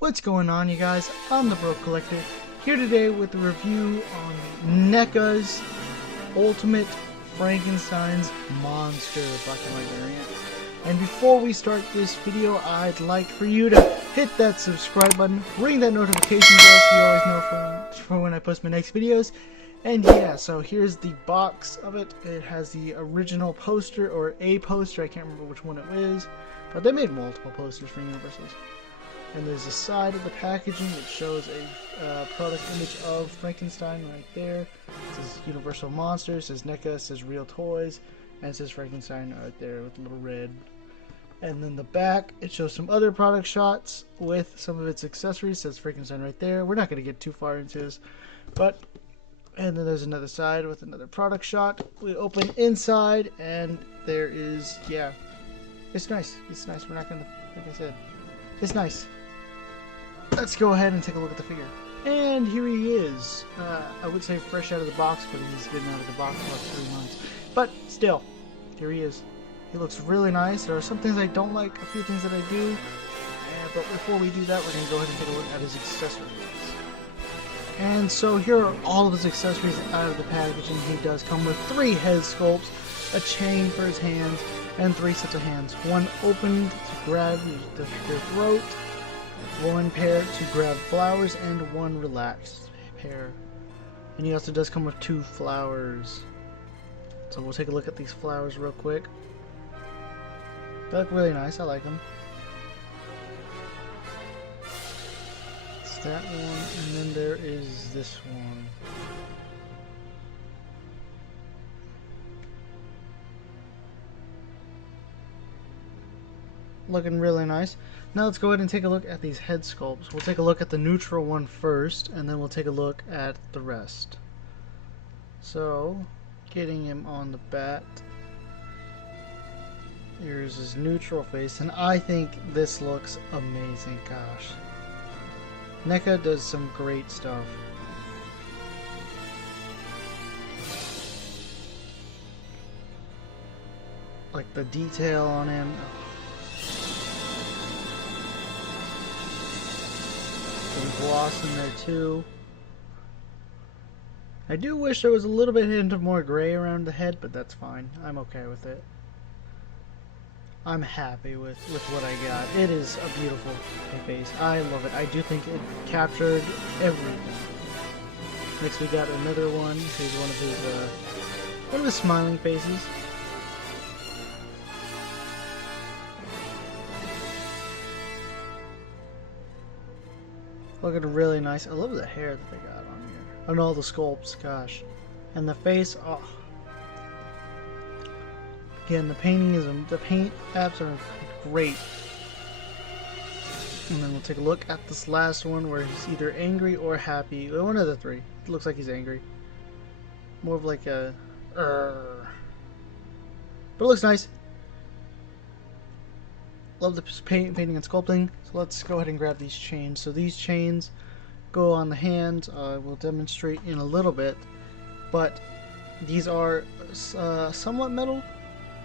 What's going on, you guys? I'm the Broke Collector, here today with a review on NECA's Ultimate Frankenstein's Monster Black and White variant. And before we start this video, I'd like for you to hit that subscribe button, ring that notification bell so you always know for when I post my next videos. And yeah, so here's the box of it. It has the original poster, or a poster, I can't remember which one it is, but they made multiple posters for Universals. And there's a side of the packaging that shows a product image of Frankenstein right there. It says Universal Monsters, it says NECA, it says Real Toys, and it says Frankenstein right there with a little red. And then the back, it shows some other product shots with some of its accessories. It says Frankenstein right there. We're not going to get too far into this, but... And then there's another side with another product shot. We open inside, and there is, yeah, it's nice. It's nice. We're not going to, like I said, it's nice. Let's go ahead and take a look at the figure. And here he is. I would say fresh out of the box, but he's been out of the box for like 3 months. But still, here he is. He looks really nice. There are some things I don't like, a few things that I do. But before we do that, we're going to go ahead and take a look at his accessories. And so here are all of his accessories out of the packaging. He does come with 3 head sculpts, a chain for his hands, and 3 sets of hands. One opened to grab the throat, 1 pair to grab flowers, and 1 relaxed pair. And he also does come with 2 flowers. So we'll take a look at these flowers real quick. They look really nice. I like them. It's that one, and then there is this one. Looking really nice. Now let's go ahead and take a look at these head sculpts. We'll take a look at the neutral one first, and then we'll take a look at the rest. So, getting him on the bat. Here's his neutral face, and I think this looks amazing. Gosh. NECA does some great stuff. Like the detail on him. Some gloss in there too. I do wish there was a little bit hint of more gray around the head, but that's fine. I'm okay with it. I'm happy with what I got. It is a beautiful face. I love it. I do think it captured everything. Next we got another one. Here's one of his smiling faces. Looking really nice. I love the hair that they got on here. And all the sculpts, gosh. And the face, oh. Again, the paint apps are great. And then we'll take a look at this last one where he's either angry or happy. One of the 3. It looks like he's angry. More of like a but it looks nice. Love the painting and sculpting. So let's go ahead and grab these chains. So these chains go on the hands. We'll demonstrate in a little bit. But these are somewhat metal.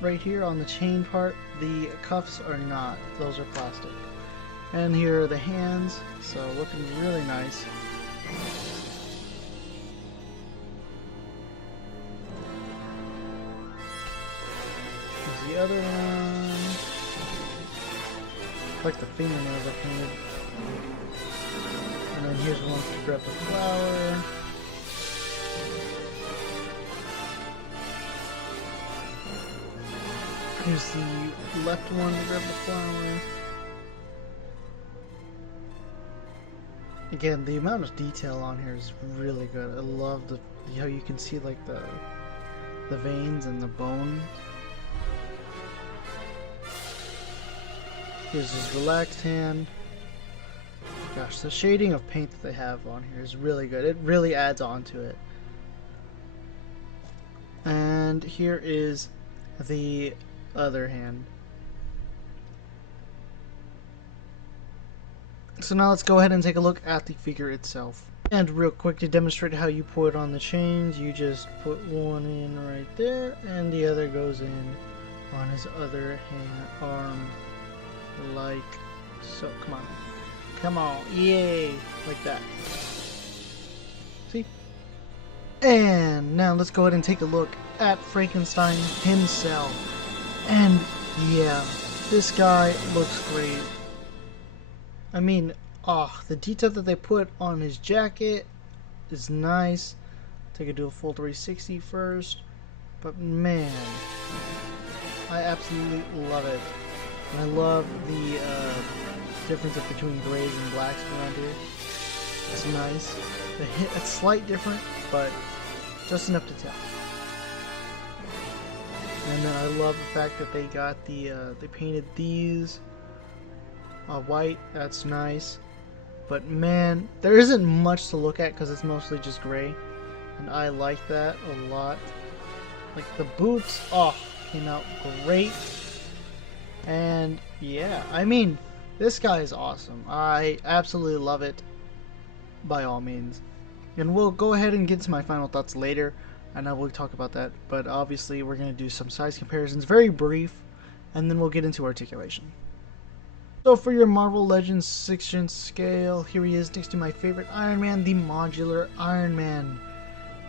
Right here on the chain part, the cuffs are not. Those are plastic. And here are the hands, so looking really nice. Here's the other one. I like the fingernails I painted. And then here's one to grab the flower. Here's the left one to grab the flower. Again, the amount of detail on here is really good. I love how you can see like the veins and the bone. Here's his relaxed hand. Gosh, the shading of paint that they have on here is really good. It really adds on to it. And here is the other hand. So now let's go ahead and take a look at the figure itself. And real quick, to demonstrate how you put on the chains, you just put one in right there and the other goes in on his other arm, like so. Come on. Come on, yay, like that. See? And now let's go ahead and take a look at Frankenstein himself. And yeah, this guy looks great. I mean, the detail that they put on his jacket is nice. Take it to a full 360 first. But man, I absolutely love it. And I love the difference between grays and blacks around here. It's nice. It's slight different, but just enough to tell. And then I love the fact that they got the they painted these white. That's nice. But man, there isn't much to look at because it's mostly just gray, and I like that a lot. Like the boots, came out great. And yeah, I mean, this guy is awesome. I absolutely love it, by all means. And we'll go ahead and get to my final thoughts later, and I will talk about that. But obviously, we're going to do some size comparisons, very brief, and then we'll get into articulation. So for your Marvel Legends 6-inch scale, here he is next to my favorite Iron Man, the modular Iron Man,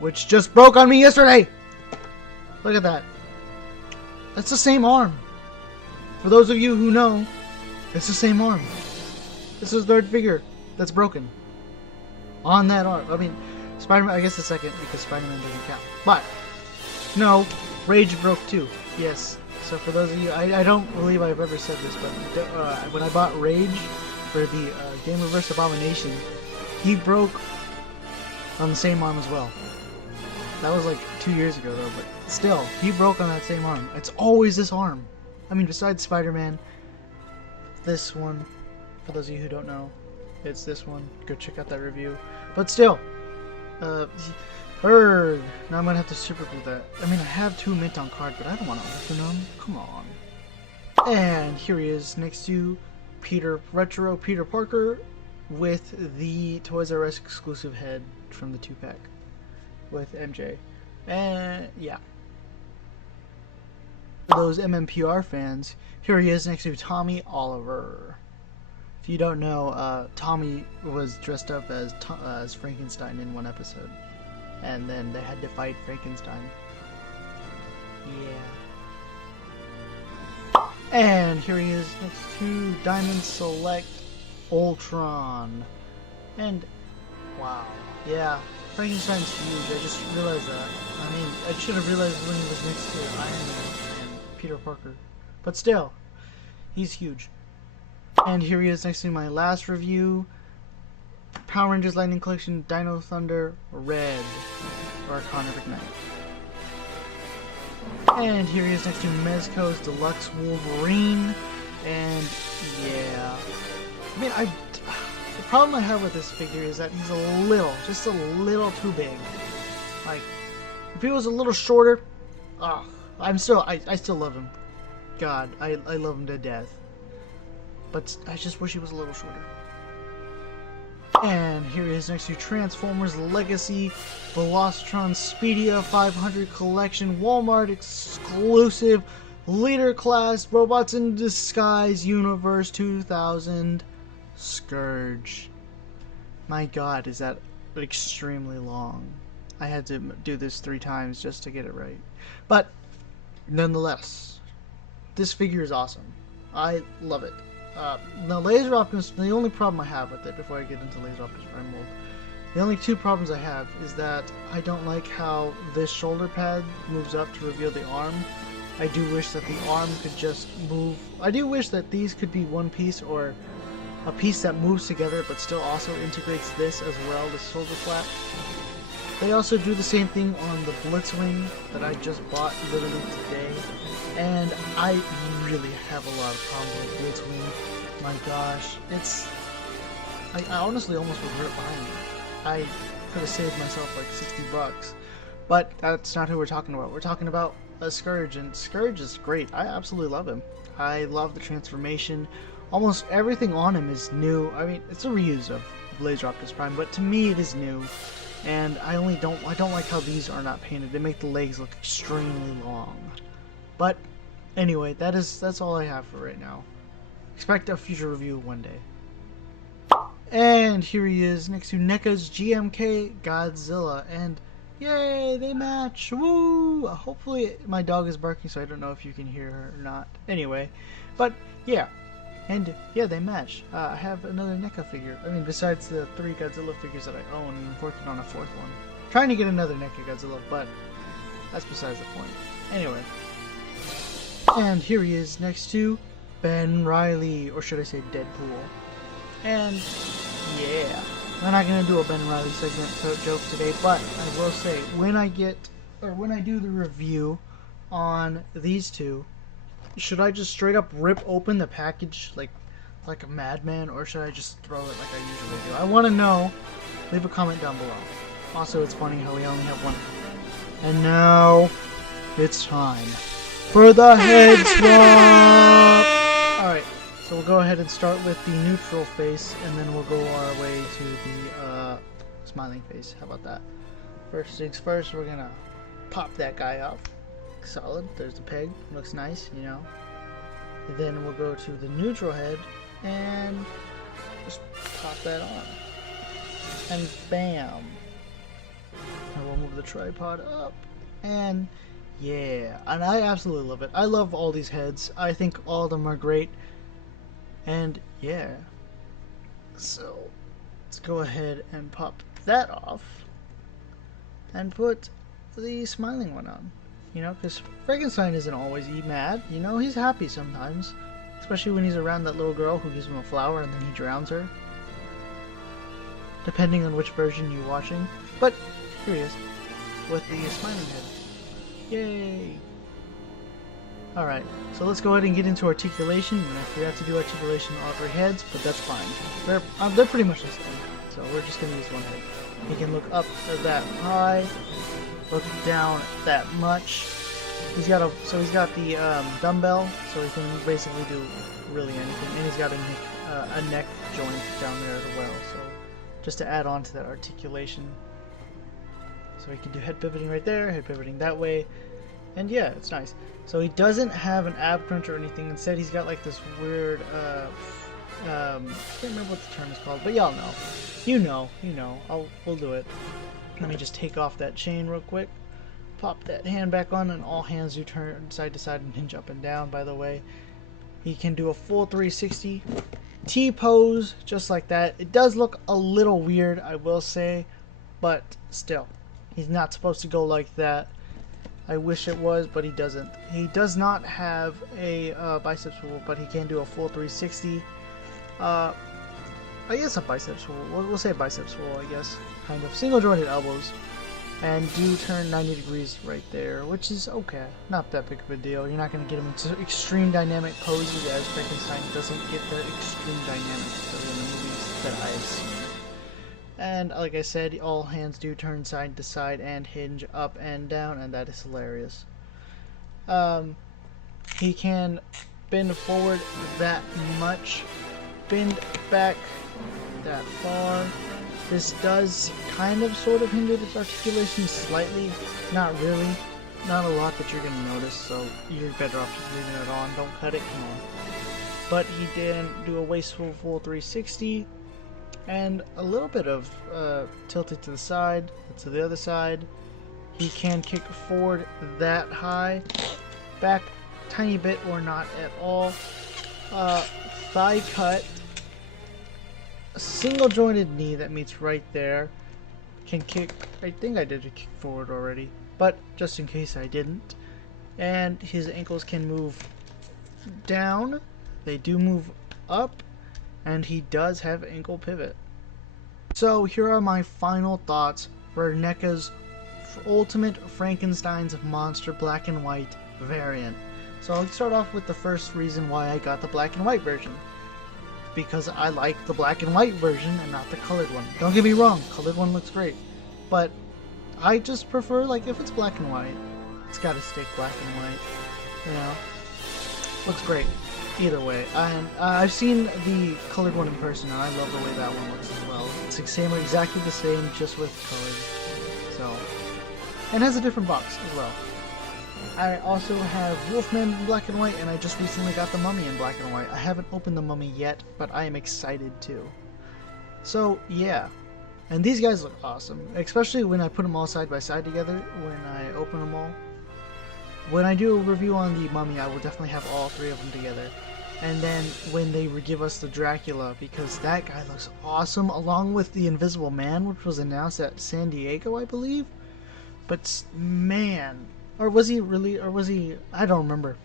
which just broke on me yesterday. Look at that. That's the same arm. For those of you who know, it's the same arm. This is the third figure that's broken on that arm. I mean, Spider-Man, I guess the second, because Spider-Man doesn't count. But, no, Rage broke too. Yes. So for those of you, I don't believe I've ever said this, but when I bought Rage for the Game Reverse Abomination, he broke on the same arm as well. That was like 2 years ago though, but still, he broke on that same arm. It's always this arm. I mean, besides Spider-Man, this one, for those of you who don't know, it's this one. Go check out that review. But still, now I'm gonna have to super glue that. I mean, I have 2 mint on card, but I don't want to open them. Come on. And here he is next to Retro Peter Parker with the Toys R Us exclusive head from the 2-pack with MJ. And yeah. For those MMPR fans, here he is next to Tommy Oliver. If you don't know, Tommy was dressed up as Frankenstein in one episode. And then they had to fight Frankenstein. Yeah. And here he is next to Diamond Select Ultron. And, wow. Yeah, Frankenstein's huge. I just realized that. I mean, I should have realized when he was next to Iron Man and Peter Parker. But still, he's huge. And here he is next to my last review. Power Rangers Lightning Collection Dino Thunder Red, or Connor McKnight. And here he is next to Mezco's Deluxe Wolverine. And yeah, I mean, the problem I have with this figure is that he's just a little too big. Like, if he was a little shorter, I still love him. God, I love him to death. But I just wish he was a little shorter. And here he is next to Transformers Legacy Velocitron Speedia 500 Collection Walmart exclusive Leader Class Robots in Disguise Universe 2000 Scourge. My god, is that extremely long. I had to do this 3 times just to get it right. But nonetheless, this figure is awesome. I love it. Now, Laser Optimus, the only problem I have with it, before I get into Laser Optimus Prime Mold, the only 2 problems I have is that I don't like how this shoulder pad moves up to reveal the arm. I do wish that the arm could just move. I do wish that these could be one piece, or a piece that moves together but still also integrates this as well, the shoulder flap. They also do the same thing on the Blitzwing that I just bought literally today. And I really have a lot of problems with Blitzwing. My gosh, I honestly almost regret buying it. I could have saved myself like $60. But that's not who we're talking about. We're talking about a Scourge, and Scourge is great. I absolutely love him. I love the transformation. Almost everything on him is new. I mean, it's a reuse of Laser Optimus Prime, but to me it is new. And I don't like how these are not painted. They make the legs look extremely long. But anyway, that's all I have for right now. Expect a future review one day. And here he is next to NECA's GMK Godzilla, and yay, they match! Woo! Hopefully my dog is barking, so I don't know if you can hear her or not. Anyway, but yeah, and yeah, they match. I have another NECA figure. I mean, besides the 3 Godzilla figures that I own, I'm working on a 4th one. Trying to get another NECA Godzilla, but that's besides the point. Anyway, and here he is next to Ben Reilly, or should I say Deadpool. And yeah, we're not gonna do a Ben Reilly segment joke today, but I will say when I do the review on these two, should I just straight up rip open the package like a madman, or should I just throw it like I usually do? I want to know. Leave a comment down below. Also, it's funny how we only have one. And now it's time for the head swap. All right. So we'll go ahead and start with the neutral face, and then we'll go our way to the smiling face. How about that? First things first, we're gonna pop that guy off. Solid. There's the peg. Looks nice, you know. Then we'll go to the neutral head and just pop that on. And bam. And we'll move the tripod up. And yeah. And I absolutely love it. I love all these heads. I think all of them are great. And yeah, so let's go ahead and pop that off and put the smiling one on. You know, because Frankenstein isn't always mad. You know, he's happy sometimes, especially when he's around that little girl who gives him a flower and then he drowns her. Depending on which version you're watching. But here he is with the smiling head. Yay! Alright, so let's go ahead and get into articulation. And I forgot to do articulation on all 3 heads, but that's fine. They're pretty much the same. So we're just going to use one head. He can look up that high, look down that much. He's got the dumbbell, so he can basically do really anything. And he's got a neck joint down there as well. So just to add on to that articulation. So he can do head pivoting right there, head pivoting that way. And yeah, it's nice. So he doesn't have an ab crunch or anything. Instead, he's got like this weird, I can't remember what the term is called, but y'all know. You know. We'll do it. Let me just take off that chain real quick. Pop that hand back on, and all hands do turn side to side and hinge up and down, by the way. He can do a full 360 T-pose, just like that. It does look a little weird, I will say, but still. He's not supposed to go like that. I wish it was, but he doesn't. He does not have a biceps swivel, but he can do a full 360. I guess a biceps swivel. We'll say a biceps swivel, I guess. Kind of. Single jointed elbows. And do turn 90 degrees right there, which is okay. Not that big of a deal. You're not going to get him into extreme dynamic poses, as Frankenstein doesn't get the extreme dynamics in the movies that I've seen. And like I said, all hands do turn side to side and hinge up and down, and that is hilarious. He can bend forward that much, bend back that far. This does kind of sort of hinder this articulation slightly, not really, not a lot that you're going to notice, so you're better off just leaving it on. Don't cut it, come on. But he did do a waist swivel full 360. And a little bit of tilted to the side, to the other side. He can kick forward that high, back tiny bit or not at all. Thigh cut, a single jointed knee that meets right there. Can kick, I think I did a kick forward already, but just in case I didn't. And his ankles can move down, they do move up. And he does have ankle pivot. So here are my final thoughts for NECA's Ultimate Frankenstein's Monster Black and White variant. So I'll start off with the first reason why I got the black and white version. Because I like the black and white version and not the colored one. Don't get me wrong, colored one looks great. But I just prefer, like, if it's black and white, it's gotta stick black and white. You know? Looks great. Either way, and I've seen the colored one in person, and I love the way that one looks as well. It's exactly the same, just with colored. So, and has a different box as well. I also have Wolfman in black and white, and I just recently got the Mummy in black and white. I haven't opened the Mummy yet, but I am excited too. So yeah, and these guys look awesome, especially when I put them all side by side together. When I open them all, when I do a review on the Mummy, I will definitely have all three of them together. And then when they give us the Dracula, because that guy looks awesome, along with the Invisible Man, which was announced at San Diego, I believe. But man, or was he really? Or was he? I don't remember.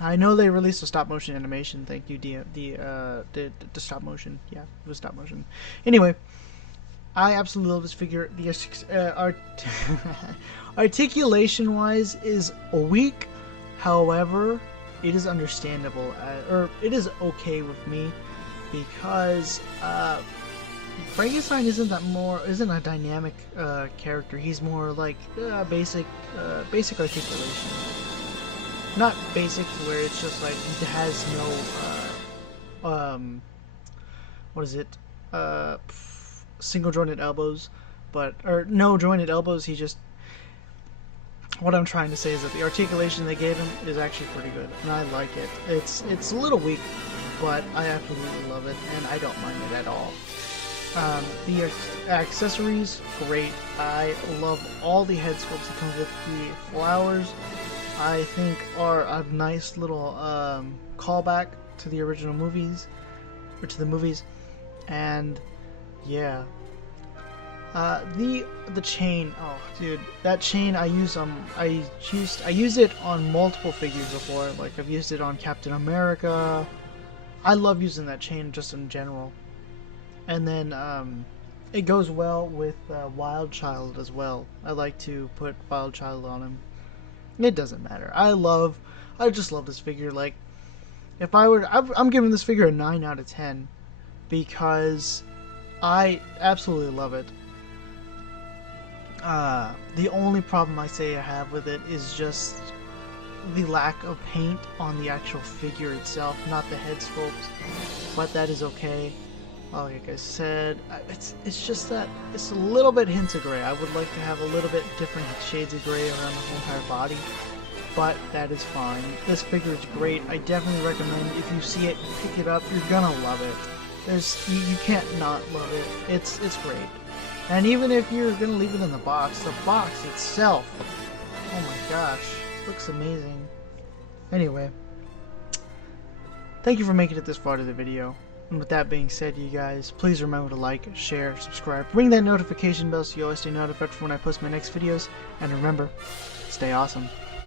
I know they released a stop motion animation. Thank you, the stop motion. Yeah, it was stop motion. Anyway, I absolutely love this figure. The articulation wise is weak, however, it is understandable, or it is okay with me, because Frankenstein isn't a dynamic character. He's more like basic articulation. Not basic where it's just like he has no what is it, single jointed elbows, or no jointed elbows. He just, what I'm trying to say is that the articulation they gave him is actually pretty good, and I like it. It's a little weak, but I absolutely love it, and I don't mind it at all. The accessories, great. I love all the head sculpts that come with the flowers. I think are a nice little callback to the original movies, or to the movies, and yeah. The chain, oh dude, that chain I used it on multiple figures before. Like I've used it on Captain America. I love using that chain just in general. And then it goes well with Wild Child as well. I like to put Wild Child on him. It doesn't matter. I just love this figure. Like, if I were, I'm giving this figure a 9 out of 10 because I absolutely love it. The only problem I have with it is just the lack of paint on the actual figure itself, not the head sculpt. But that is okay. Like I said, it's just that it's a little bit hints of gray. I would like to have a little bit different shades of gray around the whole entire body, but that is fine. This figure is great. I definitely recommend, if you see it, pick it up. You're gonna love it. You can't not love it. It's great. And even if you're gonna leave it in the box itself, oh my gosh, looks amazing. Anyway, thank you for making it this far to the video. And with that being said, you guys, please remember to like, share, subscribe, ring that notification bell so you always stay notified for when I post my next videos, and remember, stay awesome.